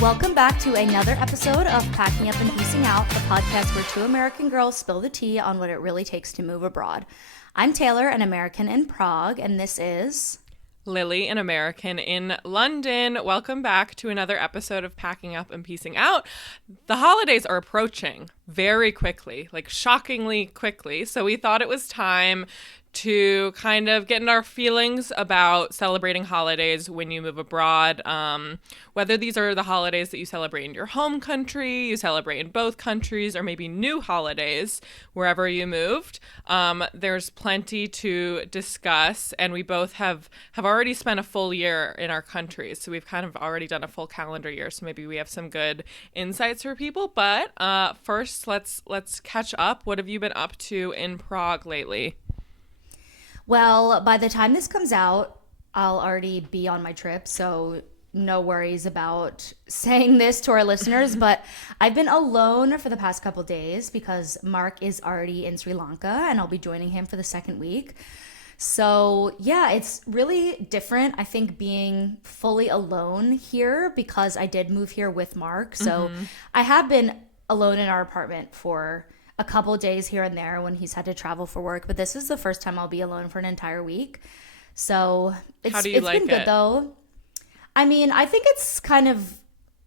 Welcome back to another episode of Packing Up and Piecing Out, the podcast where two American girls spill the tea on what it really takes to move abroad. I'm Taylor, an American in Prague, and this is... Lili, an American in London. Welcome back to another episode of Packing Up and Piecing Out. The holidays are approaching very quickly, like shockingly quickly. So we thought it was time to kind of get in our feelings about celebrating holidays when you move abroad. Whether these are the holidays that you celebrate in your home country, you celebrate in both countries, or maybe new holidays wherever you moved. There's plenty to discuss, and we both have already spent a full year in our countries. So we've kind of already done a full calendar year. So maybe we have some good insights for people. But first, let's catch up. What have you been up to in Prague lately? Well, by the time this comes out, I'll already be on my trip, so no worries about saying this to our listeners, but I've been alone for the past couple days because Mark is already in Sri Lanka, and I'll be joining him for the second week. So yeah, it's really different, I think, being fully alone here because I did move here with Mark. So I have been alone in our apartment for a couple days here and there when he's had to travel for work, but this is the first time I'll be alone for an entire week. So it's been good though. I mean, I think it's kind of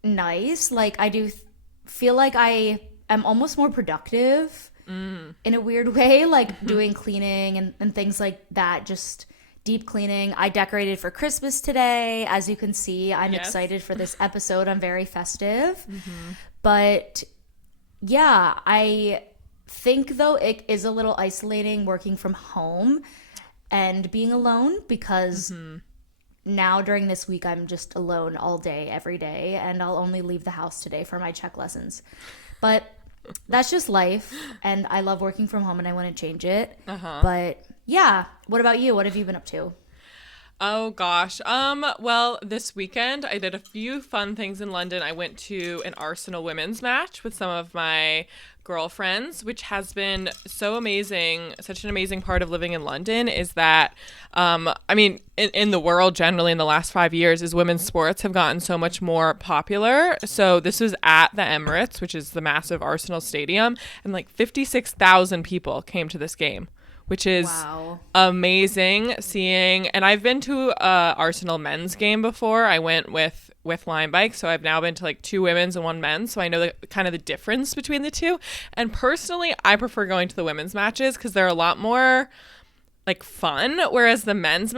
nice. Like I do feel like I am almost more productive in a weird way, like doing cleaning and things like that, just deep cleaning. I decorated for Christmas today. As you can see, I'm excited for this episode. I'm very festive. But yeah, I think though it is a little isolating working from home and being alone because now during this week I'm just alone all day every day, and I'll only leave the house today for my Czech lessons. But that's just life, and I love working from home and I wouldn't change it. But yeah, what about you? What have you been up to? Oh gosh. Well, this weekend I did a few fun things in London. I went to an Arsenal women's match with some of my girlfriends, which has been so amazing. Such an amazing part of living in London is that, I mean, in the world generally in the last 5 years is women's sports have gotten so much more popular. So this was at the Emirates, which is the massive Arsenal stadium, and like 56,000 people came to this game, which is amazing seeing. And I've been to a Arsenal men's game before. I went with Line Bike, so I've now been to like 2 women's and 1 men's, so I know kind of the difference between the two. And personally, I prefer going to the women's matches because they're a lot more like fun, whereas the men's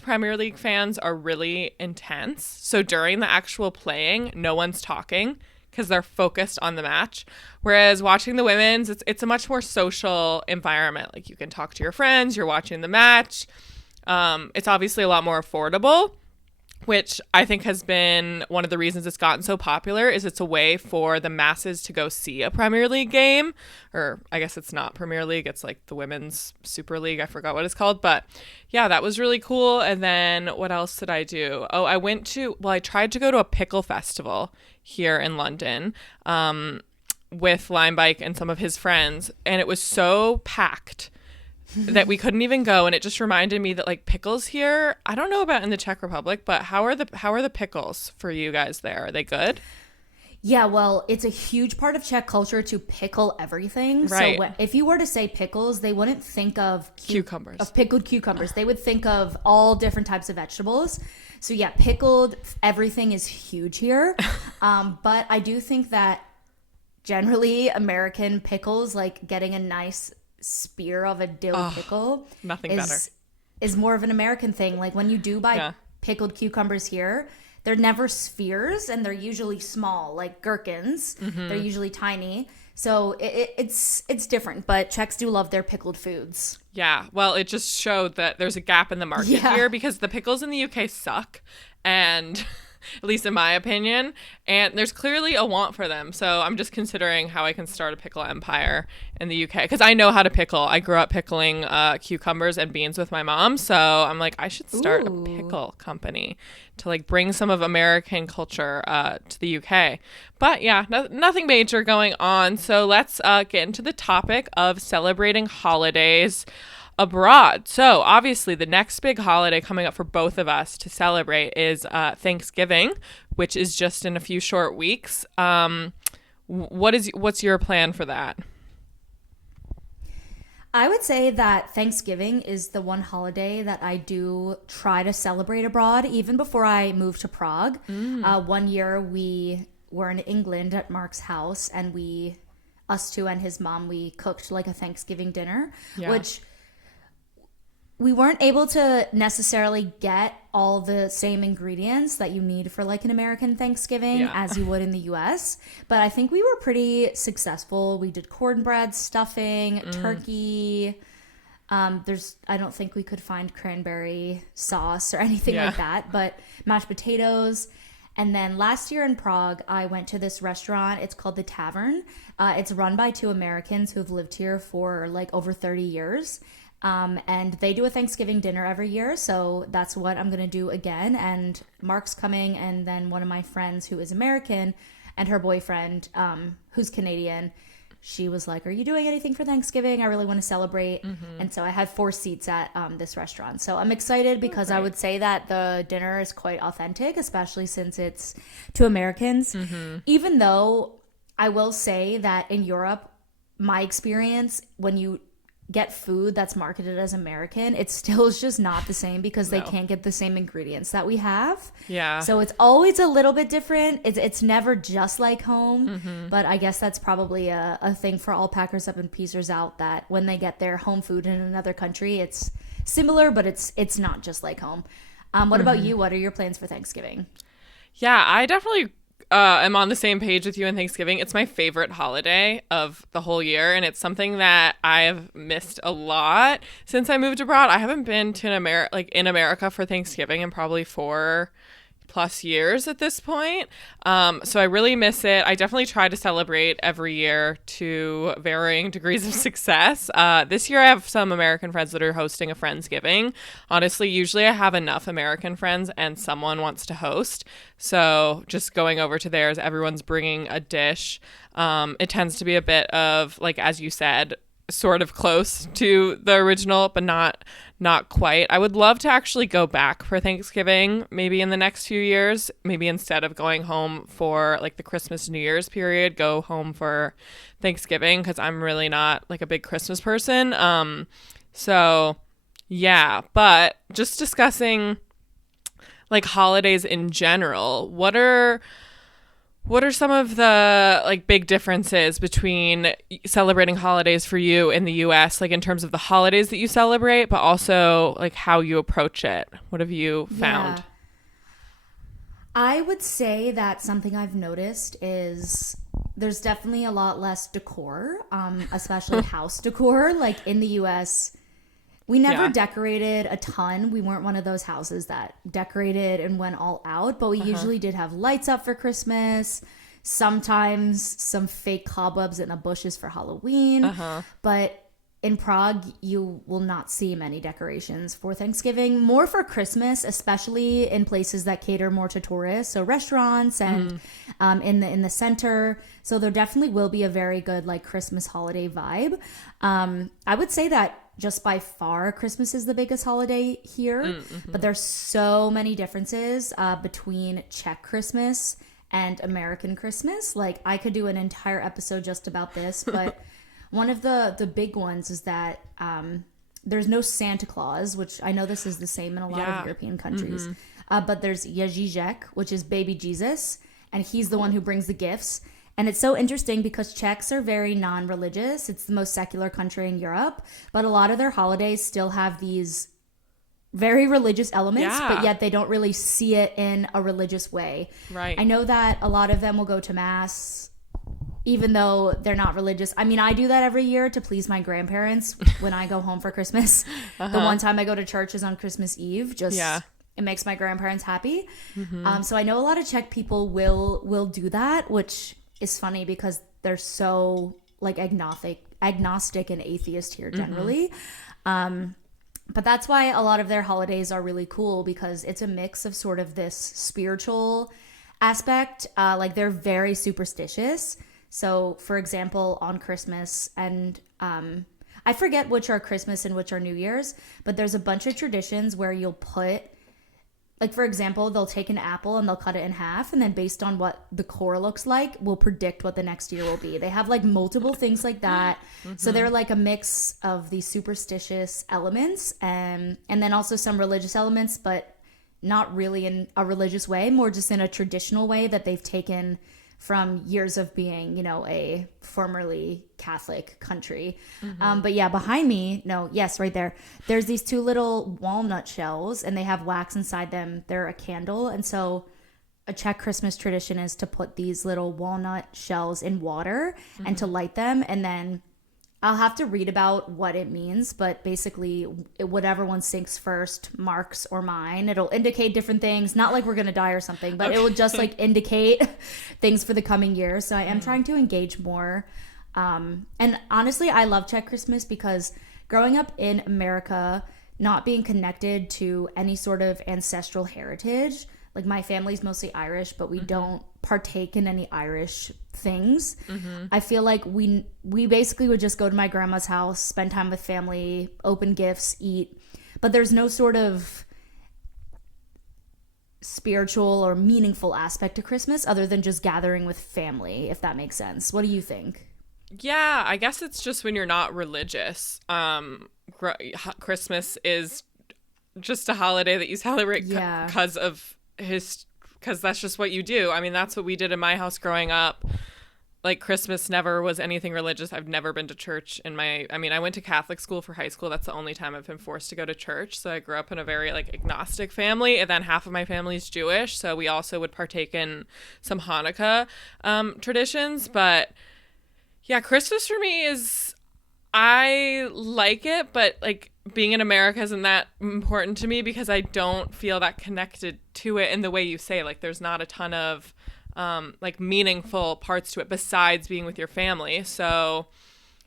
Premier League fans are really intense. So during the actual playing, no one's talking because they're focused on the match. Whereas watching the women's, it's a much more social environment. Like you can talk to your friends, you're watching the match. It's obviously a lot more affordable, which I think has been one of the reasons it's gotten so popular, is it's a way for the masses to go see a Premier League game. Or I guess it's not Premier League, it's like the Women's Super League. I forgot what it's called. But yeah, that was really cool. And then what else did I do? Oh, I tried to go to a pickle festival here in London with Lime Bike and some of his friends. And it was so packed that we couldn't even go, and it just reminded me that like pickles here, I don't know about in the Czech Republic, but how are the pickles for you guys there? Are they good? Yeah, well, it's a huge part of Czech culture to pickle everything. Right. So if you were to say pickles, they wouldn't think of cucumbers. Of pickled cucumbers. They would think of all different types of vegetables. So yeah, pickled everything is huge here. But I do think that generally American pickles, like getting a nice spear of a dill pickle, nothing better, is more of an American thing. Like when you do buy pickled cucumbers here, they're never spheres, and they're usually small, like gherkins. They're usually tiny. So it's different, but Czechs do love their pickled foods. Yeah, well, it just showed that there's a gap in the market here because the pickles in the UK suck, and at least in my opinion, and there's clearly a want for them. So I'm just considering how I can start a pickle empire in the UK, because I know how to pickle. I grew up pickling cucumbers and beans with my mom, so I'm like, I should start a pickle company to like bring some of American culture to the UK. But yeah, nothing major going on. So let's get into the topic of celebrating holidays. abroad. So obviously the next big holiday coming up for both of us to celebrate is Thanksgiving, which is just in a few short weeks. What's your plan for that? I would say that Thanksgiving is the one holiday that I do try to celebrate abroad, even before I moved to Prague. One year we were in England at Mark's house, and us two and his mom, we cooked like a Thanksgiving dinner, Yeah. which we weren't able to necessarily get all the same ingredients that you need for like an American Thanksgiving Yeah. as you would in the US. But I think we were pretty successful. We did cornbread, stuffing, turkey. I don't think we could find cranberry sauce or anything Yeah. like that, but mashed potatoes. And then last year in Prague, I went to this restaurant. It's called The Tavern. It's run by two Americans who've lived here for like over 30 years. And they do a Thanksgiving dinner every year. So that's what I'm going to do again. And Mark's coming. And then one of my friends who is American and her boyfriend, who's Canadian, she was like, "Are you doing anything for Thanksgiving? I really want to celebrate." And so I had 4 seats at this restaurant. So I'm excited because I would say that the dinner is quite authentic, especially since it's two Americans. Even though I will say that in Europe, my experience, when you get food that's marketed as American, it still is just not the same because they No. can't get the same ingredients that we have. Yeah. So it's always a little bit different. It's never just like home, but I guess that's probably a thing for all Packers up and Piecers out, that when they get their home food in another country, it's similar, but it's not just like home. What about you? What are your plans for Thanksgiving? Yeah, I definitely am on the same page with you on Thanksgiving. It's my favorite holiday of the whole year, and it's something that I've missed a lot since I moved abroad. I haven't been to in America for Thanksgiving in probably 4+ years at this point. So I really miss it. I definitely try to celebrate every year to varying degrees of success. This year I have some American friends that are hosting a Friendsgiving. Honestly, usually I have enough American friends and someone wants to host. So just going over to theirs, everyone's bringing a dish. It tends to be a bit of, like, as you said, sort of close to the original, but not quite. I would love to actually go back for Thanksgiving maybe in the next few years. Maybe instead of going home for like the Christmas New Year's period, go home for Thanksgiving, because I'm really not like a big Christmas person. So yeah, but just discussing like holidays in general, what are some of the like big differences between celebrating holidays for you in the US, like in terms of the holidays that you celebrate, but also like how you approach it? What have you found? Yeah. I would say that something I've noticed is there's definitely a lot less decor, especially house decor. Like in the US, we never Yeah. decorated a ton. We weren't one of those houses that decorated and went all out, but we usually did have lights up for Christmas, sometimes some fake cobwebs in the bushes for Halloween. But in Prague, you will not see many decorations for Thanksgiving, more for Christmas, especially in places that cater more to tourists, so restaurants and in the center. So there definitely will be a very good like Christmas holiday vibe. I would say that just by far, Christmas is the biggest holiday here, but there's so many differences between Czech Christmas and American Christmas. Like I could do an entire episode just about this, but one of the big ones is that there's no Santa Claus, which I know this is the same in a lot Yeah. of European countries, but there's Ježíšek, which is baby Jesus, and he's the one who brings the gifts. And it's so interesting because Czechs are very non-religious. It's the most secular country in Europe, but a lot of their holidays still have these very religious elements, Yeah. but yet they don't really see it in a religious way. Right. I know that a lot of them will go to mass even though they're not religious. I mean, I do that every year to please my grandparents when I go home for Christmas. The one time I go to church is on Christmas Eve. Just Yeah. it makes my grandparents happy. So I know a lot of Czech people will do that, which is funny because they're so like agnostic and atheist here generally. But that's why a lot of their holidays are really cool, because it's a mix of sort of this spiritual aspect. Like they're very superstitious. So for example, on Christmas, and I forget which are Christmas and which are New Year's, but there's a bunch of traditions where you'll put, like, for example, they'll take an apple and they'll cut it in half, and then based on what the core looks like, will predict what the next year will be. They have like multiple things like that. So they're like a mix of these superstitious elements and then also some religious elements, but not really in a religious way, more just in a traditional way that they've taken from years of being, you know, a formerly Catholic country. But yeah, behind me, no, yes, right there, there's these two little walnut shells and they have wax inside them. They're a candle. And so a Czech Christmas tradition is to put these little walnut shells in water and to light them. And then I'll have to read about what it means, but basically whatever one sinks first, Mark's or mine, it'll indicate different things. Not like we're going to die or something, but it will just like indicate things for the coming year. So I am trying to engage more. And honestly, I love Czech Christmas because growing up in America, not being connected to any sort of ancestral heritage, like my family's mostly Irish, but we don't partake in any Irish things. I feel like we basically would just go to my grandma's house, spend time with family, open gifts, eat. But there's no sort of spiritual or meaningful aspect to Christmas other than just gathering with family, if that makes sense. What do you think? Yeah, I guess it's just when you're not religious. Christmas is just a holiday that you celebrate because that's just what you do. I mean, that's what we did in my house growing up. Like, Christmas never was anything religious. I've never been to church I went to Catholic school for high school. That's the only time I've been forced to go to church. So I grew up in a very like agnostic family, and then half of my family's Jewish. So we also would partake in some Hanukkah traditions. But yeah, Christmas for me is, I like it, but like being in America isn't that important to me because I don't feel that connected to it in the way you say. Like, there's not a ton of like meaningful parts to it besides being with your family. So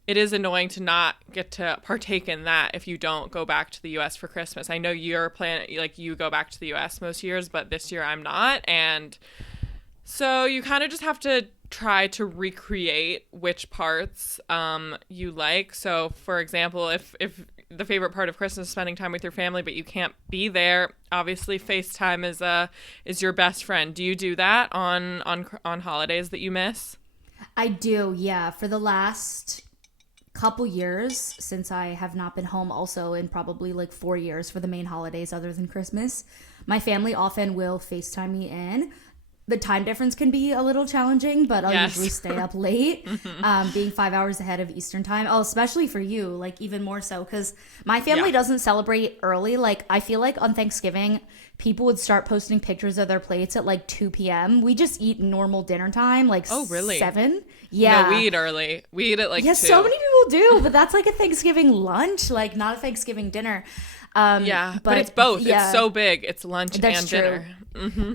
it is annoying to not get to partake in that if you don't go back to the US for Christmas. I know you're planning, like, you go back to the US most years, but this year I'm not. And so you kind of just have to try to recreate which parts you like. So, for example, if the favorite part of Christmas is spending time with your family, but you can't be there, obviously FaceTime is your best friend. Do you do that on holidays that you miss? I do, yeah. For the last couple years, since I have not been home also in probably like 4 years for the main holidays other than Christmas, my family often will FaceTime me in. The time difference can be a little challenging, but I'll usually stay up late, being 5 hours ahead of Eastern time. Oh, especially for you, like even more so, because my family doesn't celebrate early. Like, I feel like on Thanksgiving, people would start posting pictures of their plates at like 2 p.m. We just eat normal dinner time, like 7. Yeah. No, we eat early. We eat at like 2. Yeah, so many people do, but that's like a Thanksgiving lunch, like not a Thanksgiving dinner. But it's both. Yeah. It's so big. It's lunch and dinner.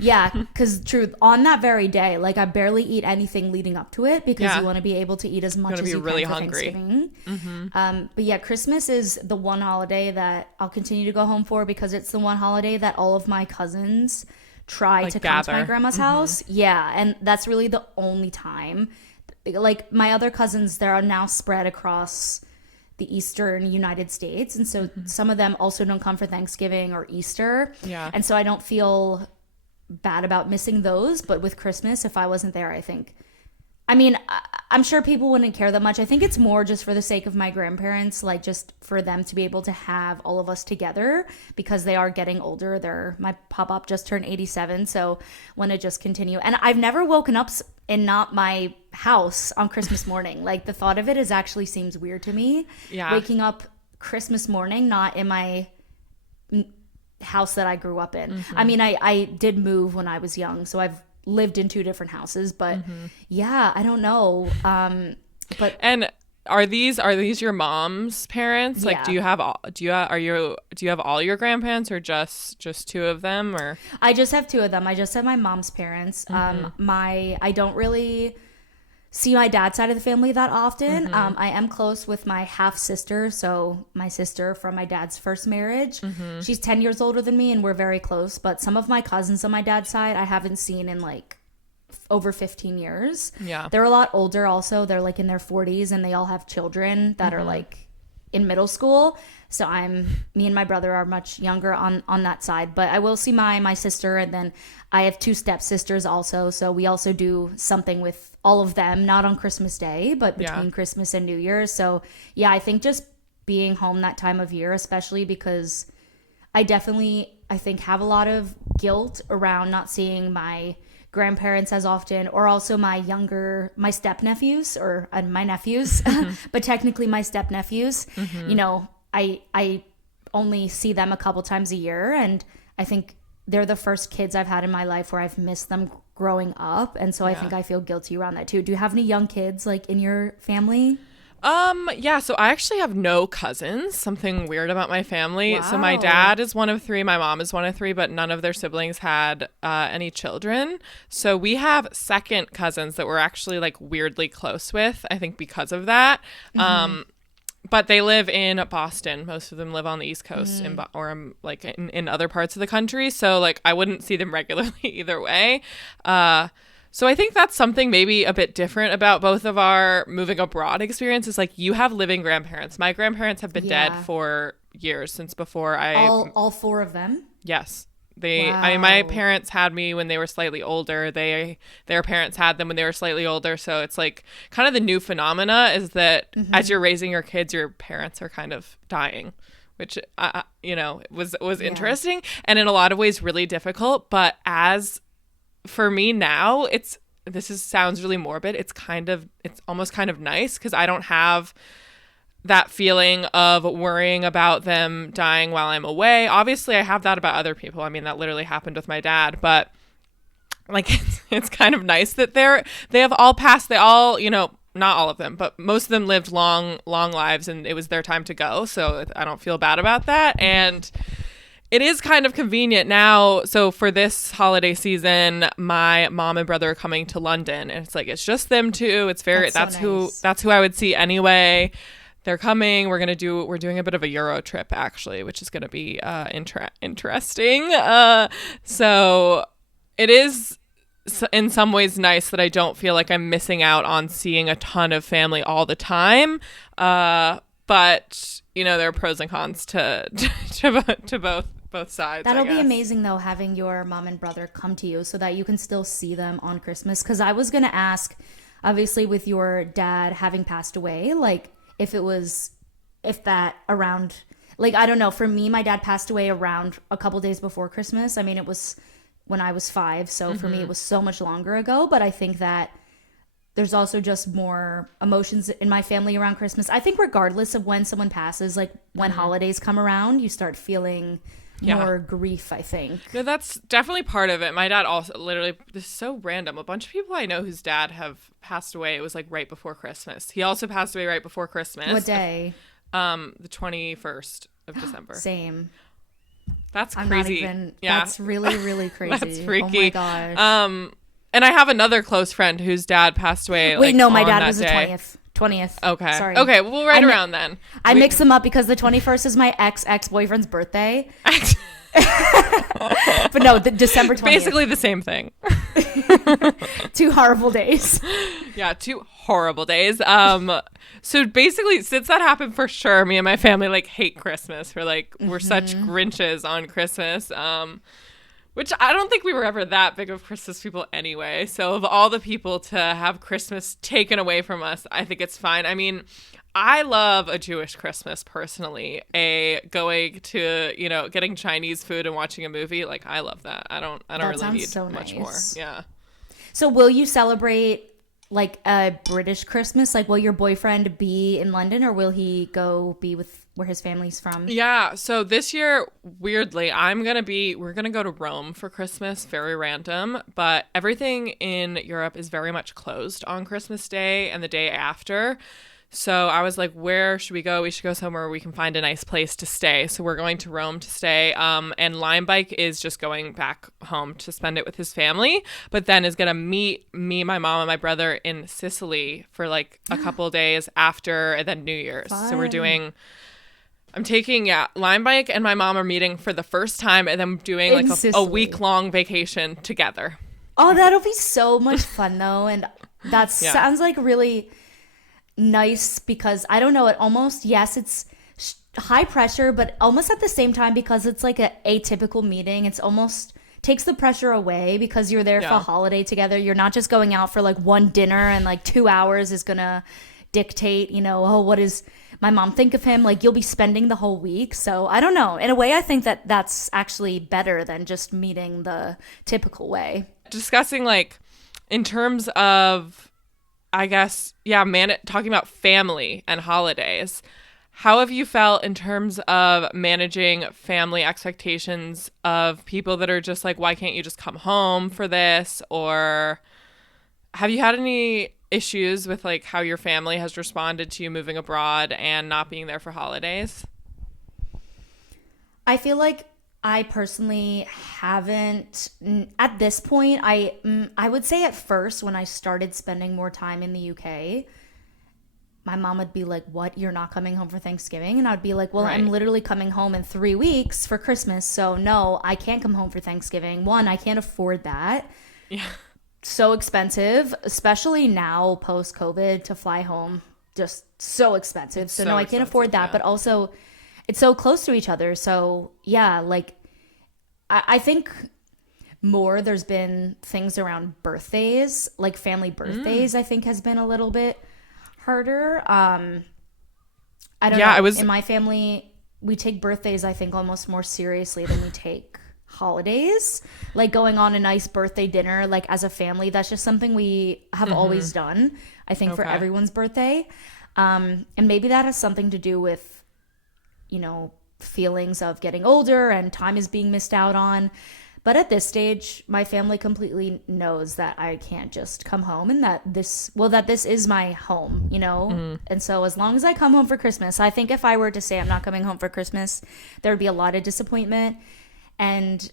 Yeah, because on that very day, like I barely eat anything leading up to it because you want to be able to eat as much as you really can for hungry. Thanksgiving. But yeah, Christmas is the one holiday that I'll continue to go home for because it's the one holiday that all of my cousins try to come to my grandma's house. Yeah, and that's really the only time. Like, my other cousins, they're now spread across the eastern United States, and so some of them also don't come for Thanksgiving or Easter. Yeah. And so I don't feel bad about missing those, but with Christmas, if I wasn't there, I'm sure people wouldn't care that much. I think it's more just for the sake of my grandparents, like just for them to be able to have all of us together because they are getting older. My pop-up just turned 87, so want to just continue. And I've never woken up in not my house on Christmas morning. Like, the thought of it actually seems weird to me. Yeah. Waking up Christmas morning not in my house that I grew up in. I mean, I did move when I was young, so I've lived in 2 different houses, but yeah, I don't know. And are these your mom's parents? Like, do you have all your grandparents, or just 2 of them? Or I just have 2 of them. I just have my mom's parents. I don't really see my dad's side of the family that often. I am close with my half sister, so my sister from my dad's first marriage. She's 10 years older than me, and we're very close. But some of my cousins on my dad's side I haven't seen in like over 15 years. Yeah, they're a lot older also. They're like in their 40s, and they all have children that are like in middle school. So me and my brother are much younger on that side. But I will see my sister, and then I have two stepsisters also. So we also do something with all of them, not on Christmas Day, but between Christmas and New Year's. So yeah, I think just being home that time of year, especially because I think have a lot of guilt around not seeing my grandparents as often, or also my step nephews, or my nephews, but technically my step nephews. You know, I only see them a couple times a year, and I think they're the first kids I've had in my life where I've missed them growing up, and so I think I feel guilty around that too. Do you have any young kids like in your family? Yeah, so I actually have no cousins. Something weird about my family. Wow. So my dad is one of three, my mom is one of three, but none of their siblings had any children. So we have second cousins that we're actually like weirdly close with, I think because of that. But they live in Boston. Most of them live on the East Coast, or like in other parts of the country. So like I wouldn't see them regularly either way. So I think that's something maybe a bit different about both of our moving abroad experiences. Like you have living grandparents. My grandparents have been dead for years, since before All four of them? Yes. My parents had me when they were slightly older. Their parents had them when they were slightly older. So it's like kind of the new phenomena is that as you're raising your kids, your parents are kind of dying, which, was interesting and in a lot of ways really difficult. But for me now, sounds really morbid. It's almost kind of nice because I don't have that feeling of worrying about them dying while I'm away. Obviously, I have that about other people. I mean, that literally happened with my dad, but like it's kind of nice that they have all passed. They all, not all of them, but most of them lived long lives, and it was their time to go. So I don't feel bad about that. And it is kind of convenient now. So for this holiday season, my mom and brother are coming to London, and it's just them two. That's who I would see anyway. They're coming. We're doing a bit of a Euro trip actually, which is going to be interesting. So it is in some ways nice that I don't feel like I'm missing out on seeing a ton of family all the time. But there are pros and cons to both sides. That'll be amazing though, having your mom and brother come to you so that you can still see them on Christmas. Because I was gonna ask, obviously with your dad having passed away, like if that around, like I don't know, for me my dad passed away around a couple days before Christmas. I mean, it was when I was 5, so for me it was so much longer ago. But I think that there's also just more emotions in my family around Christmas. I think regardless of when someone passes, like when holidays come around, you start feeling more grief, I think. No, that's definitely part of it. My dad also literally, this is so random. A bunch of people I know whose dad have passed away. It was like right before Christmas. He also passed away right before Christmas. What day? The 21st of December. Same. That's crazy. I'm not even, that's really, really crazy. That's freaky. Oh my gosh. And I have another close friend whose dad passed away. Wait, no, my dad that was the day. 20th. Okay. Sorry. Okay, well, we'll around then. I mix them up because the 21st is my ex-boyfriend's birthday. But no, the December 20th. Basically the same thing. 2 horrible days. Yeah, 2 horrible days. So basically, since that happened, for sure, me and my family like hate Christmas. We're such Grinches on Christmas. Which I don't think we were ever that big of Christmas people anyway. So of all the people to have Christmas taken away from us, I think it's fine. I mean, I love a Jewish Christmas personally. Going to, getting Chinese food and watching a movie, like I love that. I don't really need so much nice. more. Yeah. So will you celebrate like a British Christmas? Like will your boyfriend be in London, or will he go be with where his family's from? Yeah, so this year, weirdly, we're gonna go to Rome for Christmas, very random, but everything in Europe is very much closed on Christmas Day and the day after. So I was like, where should we go? We should go somewhere where we can find a nice place to stay. So we're going to Rome to stay. And Limebike is just going back home to spend it with his family, but then is going to meet me, my mom, and my brother in Sicily for like a couple of days after, and then New Year's. Fun. So I'm taking, Limebike and my mom are meeting for the first time, and then doing like a week-long vacation together. Oh, that'll be so much fun though. And that sounds like really nice, because I don't know, it almost, yes, it's high pressure, but almost at the same time, because it's like a atypical meeting, it's almost takes the pressure away because you're there for a Yeah. holiday together. You're not just going out for like one dinner and like 2 hours is gonna dictate, oh, what does my mom think of him? Like, you'll be spending the whole week. So I don't know. In a way, I think that that's actually better than just meeting the typical way. Discussing like in terms of, I guess, yeah, talking about family and holidays. How have you felt in terms of managing family expectations of people that are just like, why can't you just come home for this? Or have you had any issues with like how your family has responded to you moving abroad and not being there for holidays? I feel like I personally haven't at this point. I would say at first when I started spending more time in the UK, my mom would be like, "What? You're not coming home for Thanksgiving?" And I'd be like, "Well, I'm Right. literally coming home in 3 weeks for Christmas. So no, I can't come home for Thanksgiving. One, I can't afford that. Yeah. So expensive, especially now post COVID to fly home. Just so expensive. So no, So I can't expensive, afford that. yeah. But also, it's so close to each other. So yeah, like I think more there's been things around birthdays, like family birthdays. I think has been a little bit harder. I don't Yeah, I know. was In my family, we take birthdays, I think, almost more seriously than we take holidays. Like going on a nice birthday dinner, like as a family, that's just something we have always done, I think, for Okay. everyone's birthday. And maybe that has something to do with, feelings of getting older and time is being missed out on. But at this stage, my family completely knows that I can't just come home and that this is my home. And so as long as I come home for Christmas, I think if I were to say I'm not coming home for Christmas, there would be a lot of disappointment. And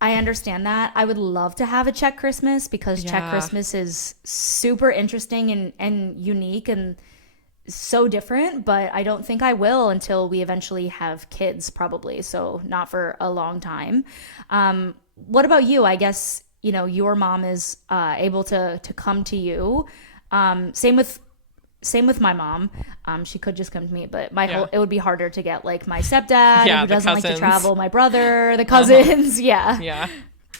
I understand that. I would love to have a Czech Christmas because Czech Yeah. Christmas is super interesting and unique and so different, but I don't think I will until we eventually have kids, probably. So not for a long time. What about you? I guess your mom is able to come to you. Same with my mom. She could just come to me, but Yeah. it would be harder to get like my stepdad Yeah, who the doesn't like to cousins. travel, my brother, the cousins, yeah, Yeah.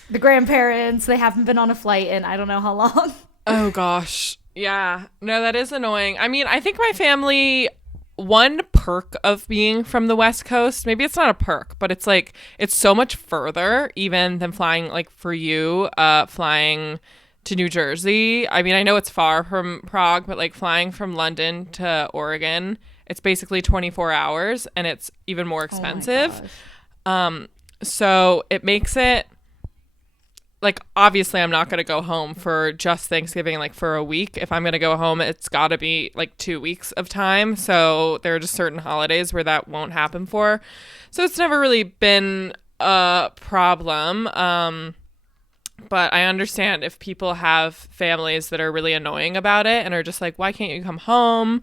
the grandparents. They haven't been on a flight in I don't know how long. Oh gosh. Yeah. No, that is annoying. I mean, I think my family, one perk of being from the West Coast, maybe it's not a perk, but it's like it's so much further even than flying like for you, flying to New Jersey. I mean, I know it's far from Prague, but like flying from London to Oregon, it's basically 24 hours and it's even more Oh my expensive. gosh. So it makes it like obviously I'm not going to go home for just Thanksgiving like for a week. If I'm going to go home, it's got to be like 2 weeks of time. So there are just certain holidays where that won't happen for. So it's never really been a problem. But I understand if people have families that are really annoying about it and are just like, why can't you come home?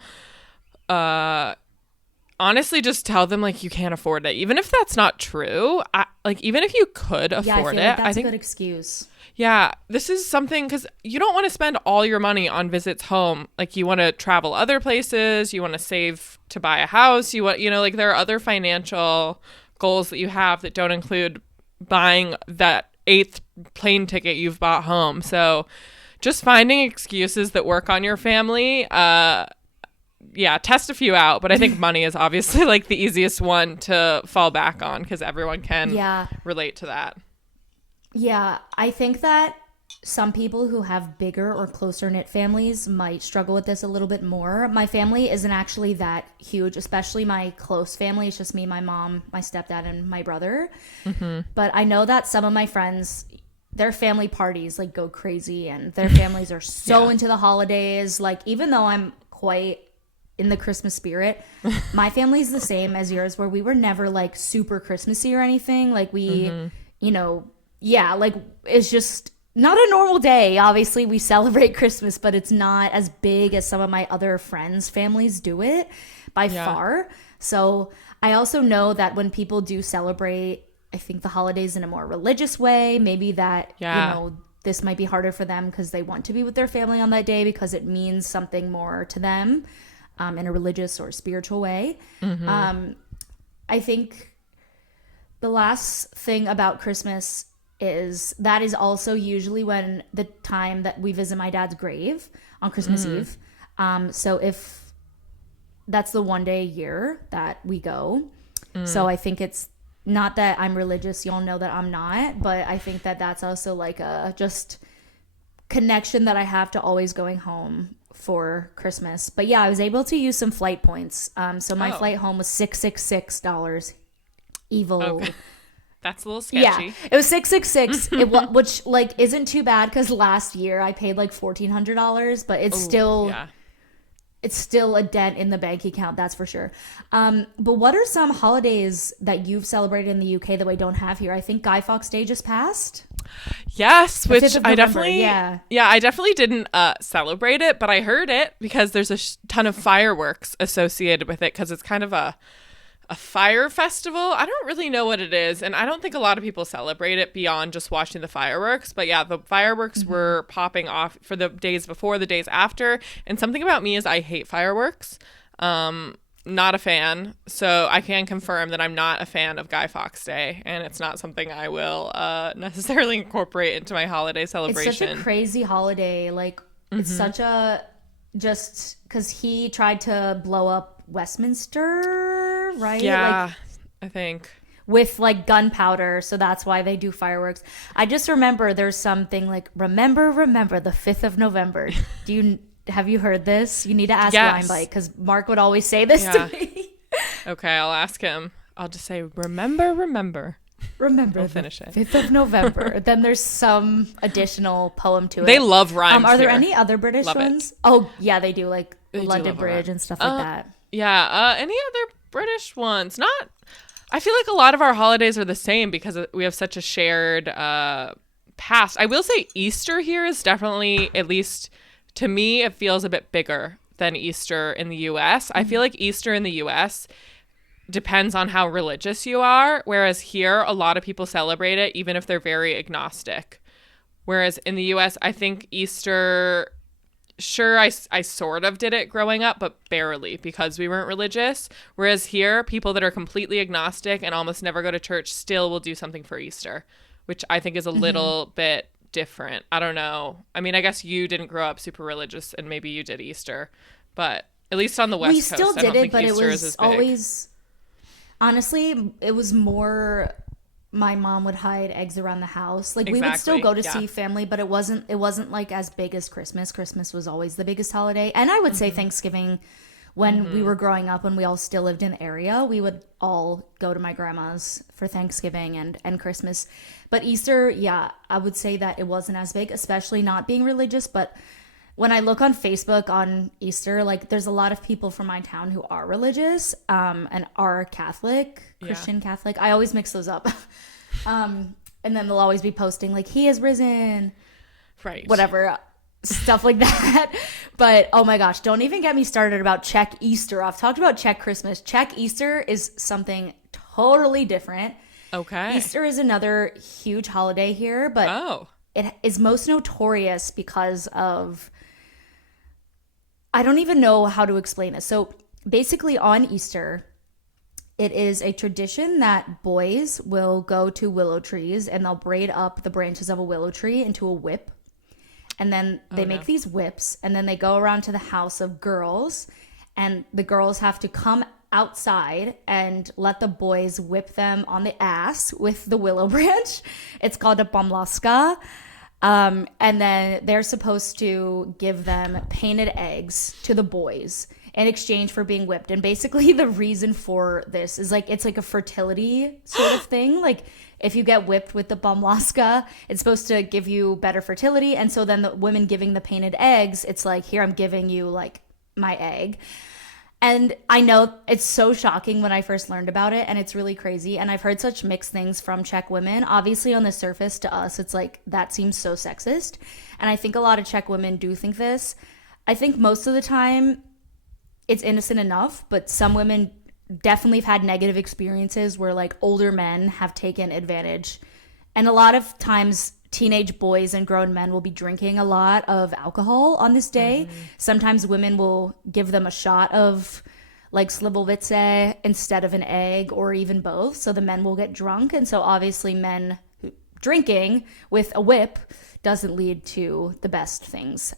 Honestly, just tell them like you can't afford it. Even if that's not true, like even if you could Yeah, I afford feel it, like that's I think a good excuse. yeah, this is something because you don't want to spend all your money on visits home. Like you want to travel other places, you want to save to buy a house, like there are other financial goals that you have that don't include buying that eighth plane ticket you've bought home. So just finding excuses that work on your family, yeah, test a few out, but I think money is obviously like the easiest one to fall back on because everyone can Yeah. relate to that. Yeah, I think that some people who have bigger or closer knit families might struggle with this a little bit more. My family isn't actually that huge, especially my close family. It's just me, my mom, my stepdad, and my brother. But I know that some of my friends, their family parties like go crazy and their families are so Yeah. into the holidays. Like, even though I'm quite in the Christmas spirit, my family's the same as yours, where we were never like super Christmassy or anything. Like yeah, like it's just not a normal day. Obviously, we celebrate Christmas, but it's not as big as some of my other friends' families do it by far. So I also know that when people do celebrate, I think the holidays in a more religious way, maybe that, Yeah. this might be harder for them because they want to be with their family on that day because it means something more to them in a religious or spiritual way. I think the last thing about Christmas is that is also usually when the time that we visit my dad's grave on Christmas Eve. So if that's the one day a year that we go. So I think it's not that I'm religious. Y'all know that I'm not, but I think that that's also like a just connection that I have to always going home for Christmas. But yeah, I was able to use some flight points. So my flight home was $666. Evil. Okay. That's a little sketchy. Yeah, it was $666. Which like isn't too bad because last year I paid like $1,400, but it's still a dent in the bank account, that's for sure. But what are some holidays that you've celebrated in the UK that we don't have here? I think Guy Fawkes Day just passed. Yes, The which 5th of I November, definitely, yeah. I definitely didn't celebrate it, but I heard it because there's a ton of fireworks associated with it because it's kind of a fire festival. I don't really know what it is, and I don't think a lot of people celebrate it beyond just watching the fireworks. But yeah, the fireworks were popping off for the days before, the days after. And something about me is I hate fireworks. Not a fan. So I can confirm that I'm not a fan of Guy Fawkes Day, and it's not something I will necessarily incorporate into my holiday celebration. It's such a crazy holiday. Like, it's such a, just because he tried to blow up Westminster, right? Yeah, like, I think. with like gunpowder, so that's why they do fireworks. I just remember there's something like remember the 5th of November. Have you heard this? You need to ask Yes. Limebite because Mark would always say this to me. Okay, I'll ask him. I'll just say remember. Remember We'll the finish it. 5th of November. Then there's some additional poem to it. They love rhymes. Are there here. any other British Love it. ones? Oh yeah, they do, like They do London love a Bridge rhyme. and stuff like that. Yeah. Any other British ones? Not. I feel like a lot of our holidays are the same because we have such a shared past. I will say Easter here is definitely, at least to me, it feels a bit bigger than Easter in the US. I feel like Easter in the US depends on how religious you are, whereas here a lot of people celebrate it even if they're very agnostic. Whereas in the US, I think Easter, sure, I sort of did it growing up, but barely because we weren't religious. Whereas here, people that are completely agnostic and almost never go to church still will do something for Easter, which I think is a little bit different. I don't know. I mean, I guess you didn't grow up super religious and maybe you did Easter, but at least on the West We Coast, still I did don't it, think but Easter it is as was big. always, honestly, it was more my mom would hide eggs around the house. Like we would still Exactly, go to yeah. see family, but it wasn't like as big as Christmas. Christmas was always the biggest holiday. And I would say Thanksgiving, when we were growing up, when we all still lived in the area, we would all go to my grandma's for Thanksgiving and Christmas. But Easter, yeah, I would say that it wasn't as big, especially not being religious. But when I look on Facebook on Easter, like there's a lot of people from my town who are religious and are Catholic, Christian Catholic. I always mix those up. And then they'll always be posting like, he has risen, Right. whatever, stuff like that. But oh my gosh, don't even get me started about Czech Easter. I've talked about Czech Christmas. Czech Easter is something totally different. Okay. Easter is another huge holiday here, but Oh. it is most notorious because of, I don't even know how to explain it. So basically on Easter, it is a tradition that boys will go to willow trees and they'll braid up the branches of a willow tree into a whip. And then they make these whips and then they go around to the house of girls and the girls have to come outside and let the boys whip them on the ass with the willow branch. It's called a pomlaska. And then they're supposed to give them painted eggs to the boys in exchange for being whipped. And basically the reason for this is like, it's like a fertility sort of thing. Like if you get whipped with the pomlaska, it's supposed to give you better fertility. And so then the women giving the painted eggs, it's like, here, I'm giving you like my egg. And I know it's so shocking when I first learned about it, and it's really crazy. And I've heard such mixed things from Czech women. Obviously, on the surface, to us, it's like, that seems so sexist. And I think a lot of Czech women do think this. I think most of the time, it's innocent enough, but some women definitely have had negative experiences where like older men have taken advantage. And a lot of times, teenage boys and grown men will be drinking a lot of alcohol on this day. Sometimes women will give them a shot of like slivovice instead of an egg or even both. So the men will get drunk. And so obviously drinking with a whip doesn't lead to the best things.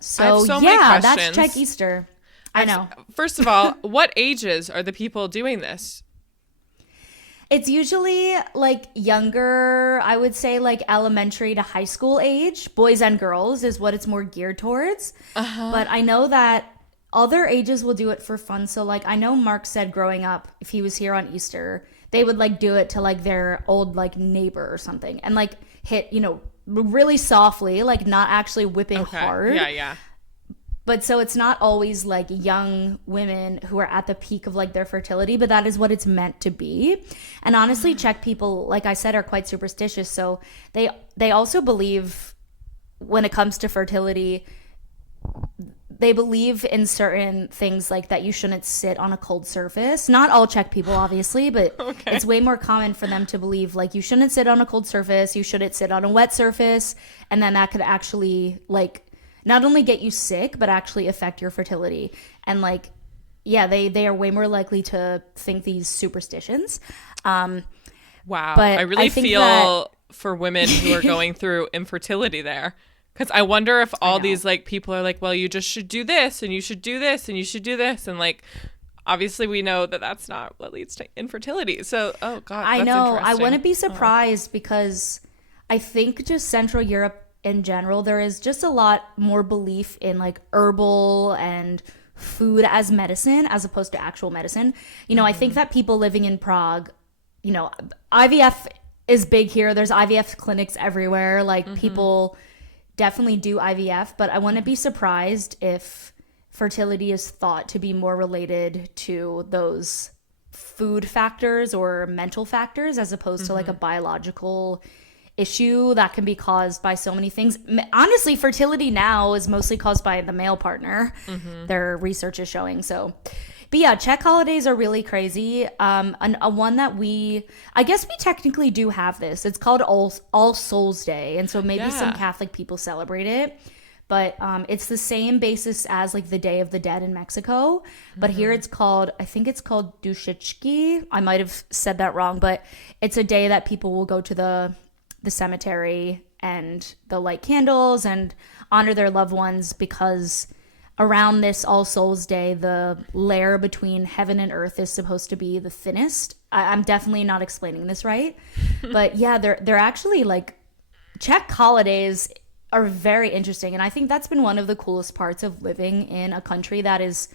So so many yeah, questions. that's Czech Easter. I know. First of all, what ages are the people doing this? It's usually like younger, I would say like elementary to high school age. Boys and girls is what it's more geared towards. But I know that other ages will do it for fun. So like I know Mark said growing up, if he was here on Easter, they would like do it to like their old like neighbor or something and like hit, really softly, like not actually whipping hard. Yeah. But so it's not always like young women who are at the peak of like their fertility, but that is what it's meant to be. And honestly, Czech people, like I said, are quite superstitious. So they also believe when it comes to fertility, they believe in certain things like that you shouldn't sit on a cold surface. Not all Czech people, obviously, but it's way more common for them to believe like you shouldn't sit on a cold surface, you shouldn't sit on a wet surface, and then that could actually like not only get you sick, but actually affect your fertility. And like, yeah, they are way more likely to think these superstitions. Wow. But I really think feel for women who are going through infertility there. Because I wonder if all these like people are like, well, you just should do this and you should do this and you should do this. And like, obviously we know that that's not what leads to infertility. So, oh God, I that's know. I interesting. wouldn't be surprised because I think just Central Europe in general, there is just a lot more belief in like herbal and food as medicine as opposed to actual medicine. I think that people living in Prague, IVF is big here. There's IVF clinics everywhere. Like people definitely do IVF, but I wouldn't be surprised if fertility is thought to be more related to those food factors or mental factors as opposed to like a biological issue that can be caused by so many things. Honestly, fertility now is mostly caused by the male partner. Their research is showing. So, but yeah, Czech holidays are really crazy. A one that I guess we technically do have this. It's called All Souls Day, and so maybe some Catholic people celebrate it. But it's the same basis as like the Day of the Dead in Mexico. But here I think it's called Dušičky. I might have said that wrong, but it's a day that people will go to the cemetery and they'll light candles and honor their loved ones because around this All Souls Day, the layer between heaven and earth is supposed to be the thinnest. I'm definitely not explaining this right. But yeah, they're actually like Czech holidays are very interesting. And I think that's been one of the coolest parts of living in a country that is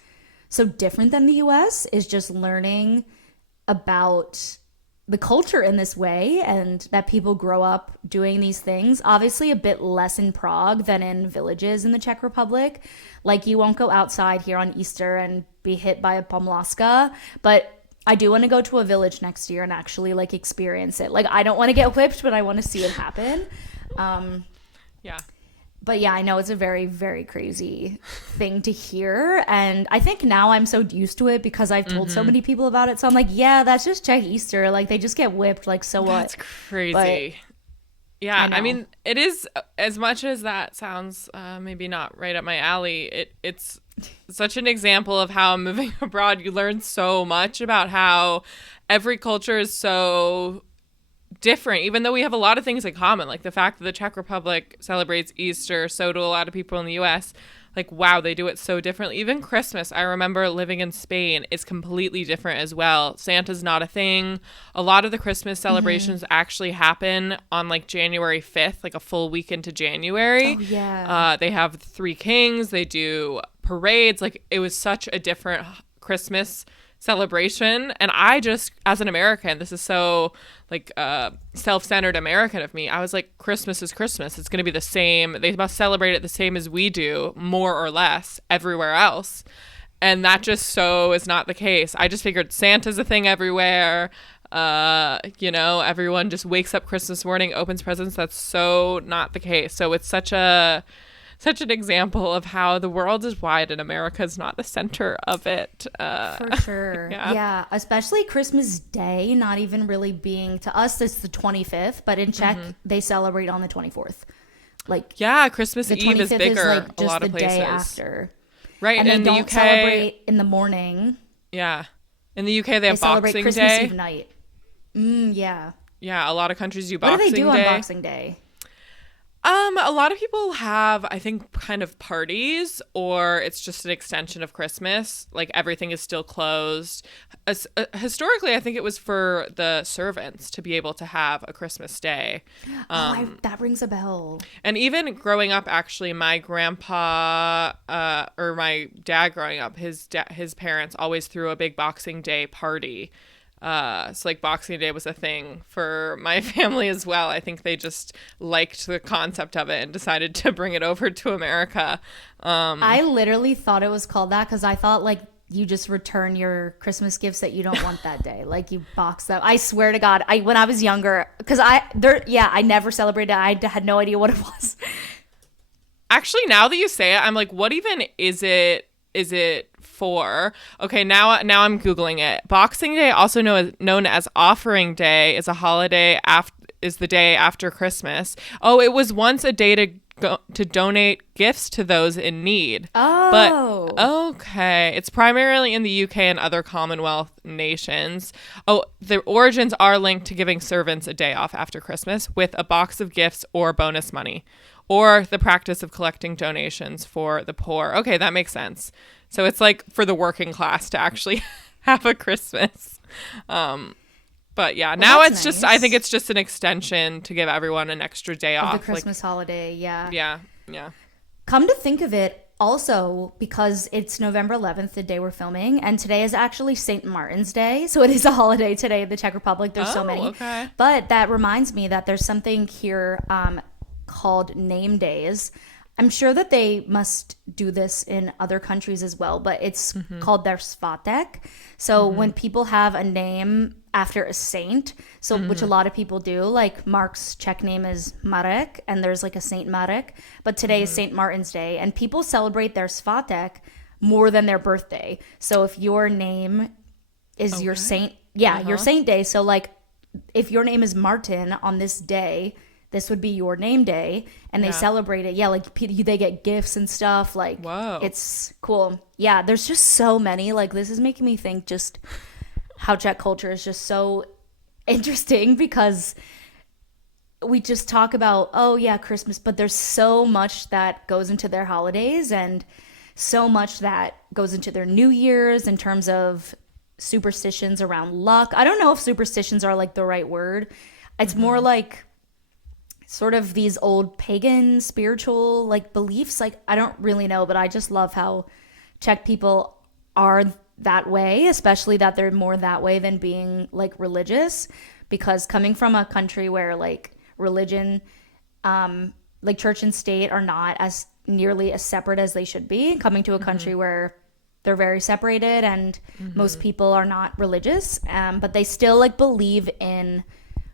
so different than the US is just learning about the culture in this way and that people grow up doing these things. Obviously a bit less in Prague than in villages in the Czech Republic. Like you won't go outside here on Easter and be hit by a pomlaska, but I do want to go to a village next year and actually like experience it. Like I don't want to get whipped, but I want to see it happen. Yeah. But yeah, I know it's a very, very crazy thing to hear. And I think now I'm so used to it because I've told so many people about it. So I'm like, yeah, that's just Czech Easter. Like they just get whipped. Like, so what? That's crazy. Yeah. I mean, it is, as much as that sounds maybe not right up my alley, it's such an example of how moving abroad, you learn so much about how every culture is so different, even though we have a lot of things in common, like the fact that the Czech Republic celebrates Easter, so do a lot of people in the US. Like, wow, they do it so differently. Even Christmas, I remember living in Spain, is completely different as well. Santa's not a thing. A lot of the Christmas celebrations actually happen on like January 5th, like a full week into January. Oh, yeah. They have Three Kings, they do parades. Like, it was such a different Christmas celebration. And I just, as an American, this is so like self-centered American of me, I was like, Christmas is Christmas. It's going to be the same. They must celebrate it the same as we do, more or less, everywhere else. And that just so is not the case. I just figured Santa's a thing everywhere. Everyone just wakes up Christmas morning, opens presents. That's so not the case. So it's such an example of how the world is wide and America is not the center of it. For sure. Yeah. Especially Christmas Day, not even really being, to us, it's the 25th, but in Czech, they celebrate on the 24th. Like, yeah, Christmas the Eve is 25th bigger is like a just lot the of places. day after. Right. And in they the don't UK, celebrate in the morning. Yeah. In the UK, they They have celebrate Boxing Christmas Day. Eve night. Yeah. Yeah, a lot of countries do What do they Boxing do on Day. Boxing Day? A lot of people have, I think, kind of parties, or it's just an extension of Christmas. Like everything is still closed. Historically, I think it was for the servants to be able to have a Christmas day. That rings a bell. And even growing up, actually, my grandpa or my dad growing up, his parents always threw a big Boxing Day party. So like Boxing Day was a thing for my family as well. I think they just liked the concept of it and decided to bring it over to America. I literally thought it was called that because I thought like you just return your Christmas gifts that you don't want that day. Like you box them. I swear to God, when I was younger, because I never celebrated. I had no idea what it was. Actually, now that you say it, I'm like, what even is it? Is it for? Okay, now I'm Googling it. Boxing Day, also known as Offering Day, is a holiday is the day after Christmas. Oh, it was once a day to donate gifts to those in need. Oh. But okay, it's primarily in the UK and other Commonwealth nations. Oh, the origins are linked to giving servants a day off after Christmas with a box of gifts or bonus money, or the practice of collecting donations for the poor. Okay, that makes sense. So it's like for the working class to actually have a Christmas. But yeah, now it's nice. just, I think it's just an extension to give everyone an extra day off. The Christmas holiday, yeah. Yeah. Come to think of it, also, because it's November 11th, the day we're filming, and today is actually St. Martin's Day. So it is a holiday today in the Czech Republic. There's so many. Okay. But that reminds me that there's something here called name days. I'm sure that they must do this in other countries as well, but it's called their svatek. So when people have a name after a saint, so which a lot of people do, like Mark's Czech name is Marek, and there's like a Saint Marek, but today is St. Martin's Day, and people celebrate their svatek more than their birthday. So if your name is your saint, your saint day. So like if your name is Martin on this day, this would be your name day, and they celebrate it. Yeah, like they get gifts and stuff. Like, whoa, it's cool. Yeah, there's just so many. Like, this is making me think just how Czech culture is just so interesting, because we just talk about, oh yeah, Christmas, but there's so much that goes into their holidays and so much that goes into their New Year's in terms of superstitions around luck. I don't know if superstitions are like the right word. It's more like sort of these old pagan spiritual like beliefs. Like, I don't really know, but I just love how Czech people are that way, especially that they're more that way than being like religious, because coming from a country where like religion, like church and state are not as nearly as separate as they should be, coming to a country where they're very separated and most people are not religious, but they still like believe in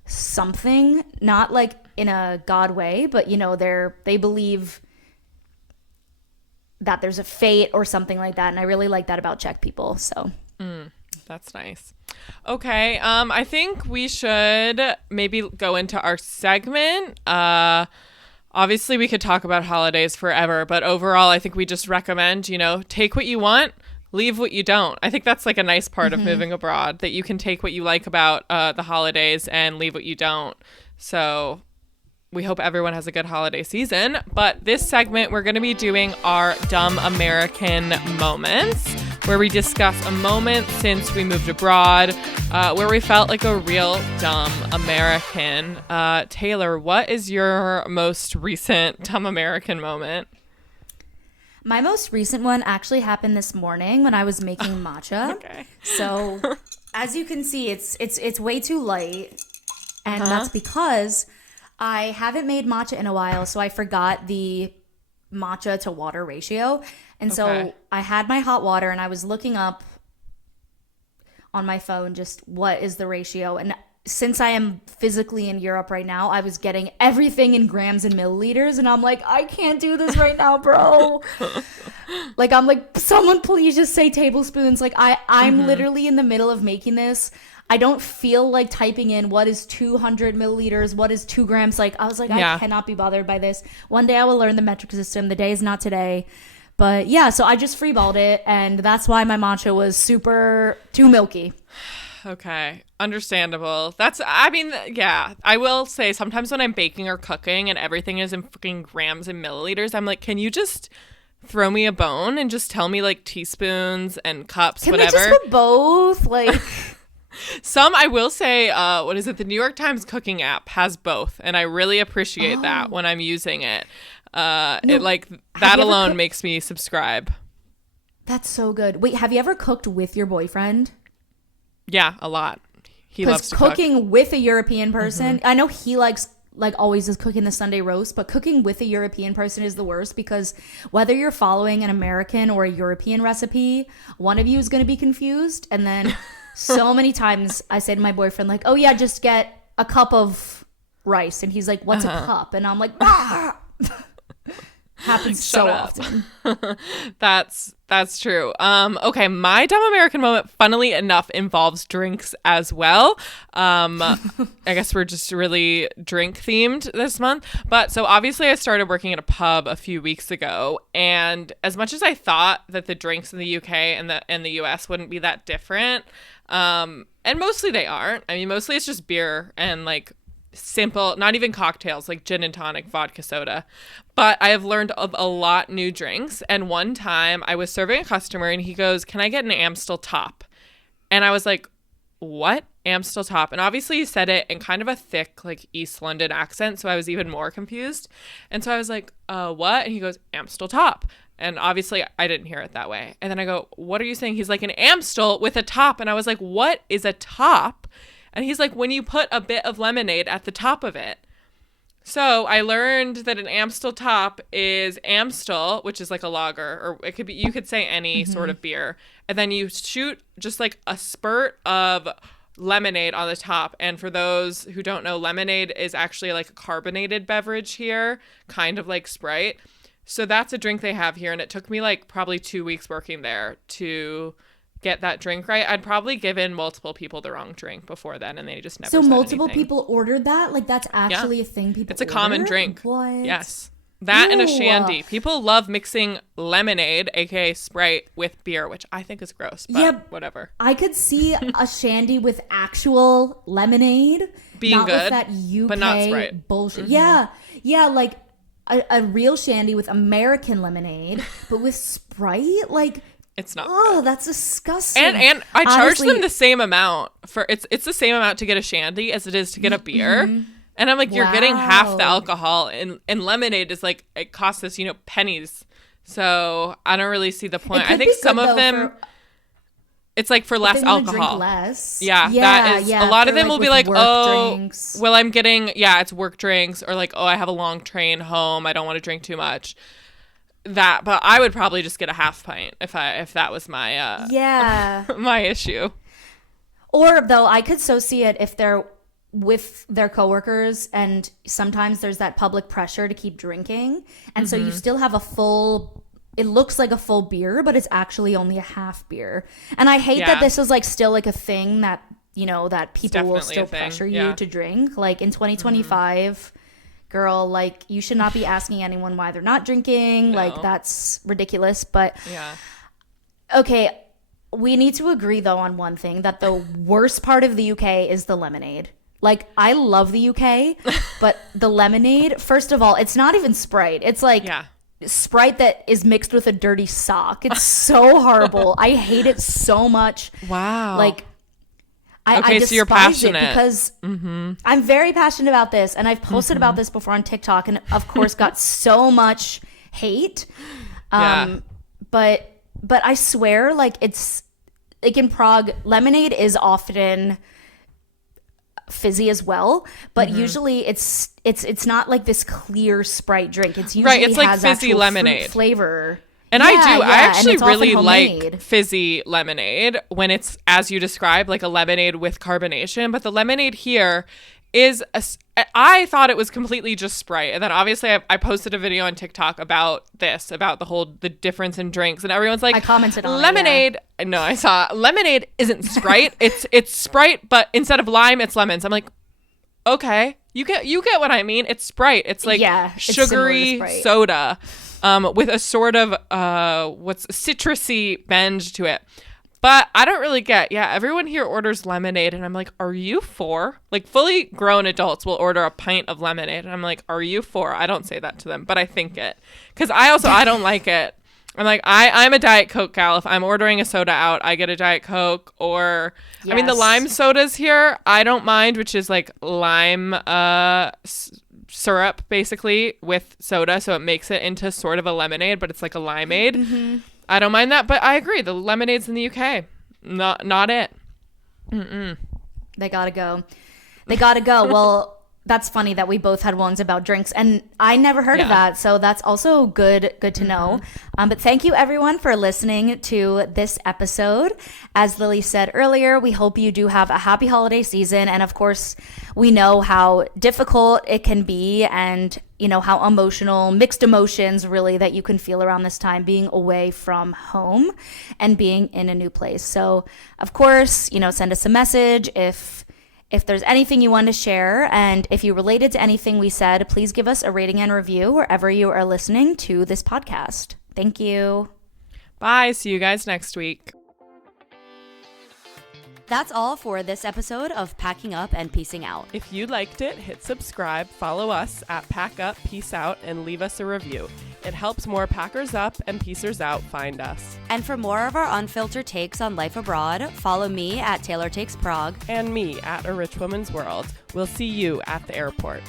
something, not like in a God way, but you know, they believe that there's a fate or something like that, and I really like that about Czech people. So that's nice. Okay, I think we should maybe go into our segment. Obviously we could talk about holidays forever, but overall I think we just recommend, you know, take what you want, leave what you don't. I think that's like a nice part of moving abroad, that you can take what you like about the holidays and leave what you don't. So we hope everyone has a good holiday season. But this segment, we're going to be doing our Dumb American Moments, where we discuss a moment since we moved abroad where we felt like a real dumb American. Taylor, what is your most recent dumb American moment? my most recent one actually happened this morning when I was making matcha. Okay. So as you can see, it's way too light, and that's because I haven't made matcha in a while, so I forgot the matcha to water ratio. And so I had my hot water and I was looking up on my phone just what is the ratio. And since I am physically in Europe right now, I was getting everything in grams and milliliters, and I'm like, I can't do this right now, bro. Like, I'm like, someone please just say tablespoons. Like, I'm literally in the middle of making this. I don't feel like typing in what is 200 milliliters, what is 2 grams. Like, I was like, I cannot be bothered by this. One day I will learn the metric system. The day is not today. But yeah, so I just freeballed it, and that's why my matcha was too milky. Okay, understandable. I mean, yeah, I will say sometimes when I'm baking or cooking and everything is in freaking grams and milliliters, I'm like, can you just throw me a bone and just tell me like teaspoons and cups, Can whatever? we just put both? Like, Some, I will say, what is it? The New York Times cooking app has both, and I really appreciate that when I'm using it. It like that alone makes me subscribe. that's so good. Wait, have you ever cooked with your boyfriend? Yeah, a lot. He loves to cooking cook. with a European person, I know he likes like always is cooking the Sunday roast, but cooking with a European person is the worst because whether you're following an American or a European recipe, one of you is going to be confused. And then so many times I say to my boyfriend, like, oh yeah, just get a cup of rice. And he's like, what's a cup? And I'm like, ah! Happens so often. That's true. Okay, my dumb American moment, funnily enough, involves drinks as well. I guess we're just really drink themed this month. But so obviously I started working at a pub a few weeks ago, and as much as I thought that the drinks in the UK and the US wouldn't be that different, and mostly they aren't. I mean, mostly it's just beer and like simple, not even cocktails, like gin and tonic, vodka, soda. But I have learned of a lot new drinks. And one time I was serving a customer and he goes, can I get an Amstel top? And I was like, what? Amstel top? And obviously he said it in kind of a thick, like East London accent. So I was even more confused. And so I was like, what? And he goes, Amstel top. And obviously I didn't hear it that way. And then I go, what are you saying? He's like, an Amstel with a top. And I was like, what is a top? And he's like, when you put a bit of lemonade at the top of it. So I learned that an Amstel top is Amstel, which is like a lager, or it could be, you could say any sort of beer. And then you shoot just like a spurt of lemonade on the top. And for those who don't know, lemonade is actually like a carbonated beverage here, kind of like Sprite. So that's a drink they have here. And it took me like probably 2 weeks working there to get that drink right. I'd probably given multiple people the wrong drink before then, and they just never said multiple anything. people ordered that? Like, that's actually a thing people It's a order? common drink. What? Yes. That and a Ew. shandy. People love mixing lemonade, aka Sprite, with beer, which I think is gross, but whatever. I could see a shandy with actual lemonade being not good, with that UK but not Sprite. Bullshit. Yeah, like a real shandy with American lemonade, but with Sprite, like, it's not. Oh, that's disgusting. And I charge Honestly, them the same amount for it's the same amount to get a shandy as it is to get a beer. And I'm like, you're getting half the alcohol, and lemonade is like, it costs us, pennies. So I don't really see the point. I think some of them, it's like for less alcohol. Drink less. Yeah, that is. A lot of them will be like, oh, drinks. well, I'm getting, it's work drinks, or like, oh, I have a long train home. I don't want to drink too much. But I would probably just get a half pint if that was my my issue. Or though I could so see it if they're with their coworkers and sometimes there's that public pressure to keep drinking, and so you still have it looks like a full beer, but it's actually only a half beer. And I hate that this is like still like a thing that that people will still pressure you to drink. Like in 2025. Girl, like, you should not be asking anyone why they're not drinking. No. Like, that's ridiculous. But okay, we need to agree though on one thing, that the worst part of the UK is the lemonade. Like, I love the UK, but the lemonade, first of all, it's not even Sprite. It's like Sprite that is mixed with a dirty sock. It's so horrible. I hate it so much. Wow. Like, I so you're passionate. Because I'm very passionate about this, and I've posted about this before on TikTok, and of course got so much hate. But I swear, like, it's like in Prague, lemonade is often fizzy as well, but usually it's not like this clear Sprite drink. It's usually it's like has fizzy lemonade flavor. And I actually really like fizzy lemonade when it's, as you described, like a lemonade with carbonation. But the lemonade here is, I thought it was completely just Sprite. And then obviously I posted a video on TikTok about the difference in drinks. And everyone's like, I commented on lemonade. No, I saw lemonade isn't Sprite. it's Sprite, but instead of lime, it's lemons. I'm like, okay, you get what I mean. It's Sprite. It's like sugary soda. with a sort of what's citrusy bend to it. But I don't really get, everyone here orders lemonade, and I'm like, are you four? Like, fully grown adults will order a pint of lemonade, and I'm like, are you four? I don't say that to them, but I think it. Because I don't like it. I'm like, I'm a Diet Coke gal. If I'm ordering a soda out, I get a Diet Coke. Or, I mean, the lime sodas here, I don't mind, which is like lime syrup, basically, with soda. So it makes it into sort of a lemonade, but it's like a limeade. Mm-hmm. I don't mind that, but I agree. The lemonades in the UK, not it. Mm-mm. They gotta go. Well, that's funny that we both had ones about drinks, and I never heard of that, so that's also good to know. But thank you everyone for listening to this episode. As Lily said earlier, we hope you do have a happy holiday season, and of course we know how difficult it can be, and how mixed emotions really that you can feel around this time, being away from home and being in a new place. So of course, send us a message if there's anything you want to share, and if you related to anything we said, please give us a rating and review wherever you are listening to this podcast. Thank you. Bye. See you guys next week. That's all for this episode of Packing Up and Peacing Out. If you liked it, hit subscribe, follow us at Pack Up, Peace Out, and leave us a review. It helps more Packers Up and Peacers Out find us. And for more of our unfiltered takes on life abroad, follow me at Taylor Takes Prague. And me at A Rich Woman's World. We'll see you at the airport.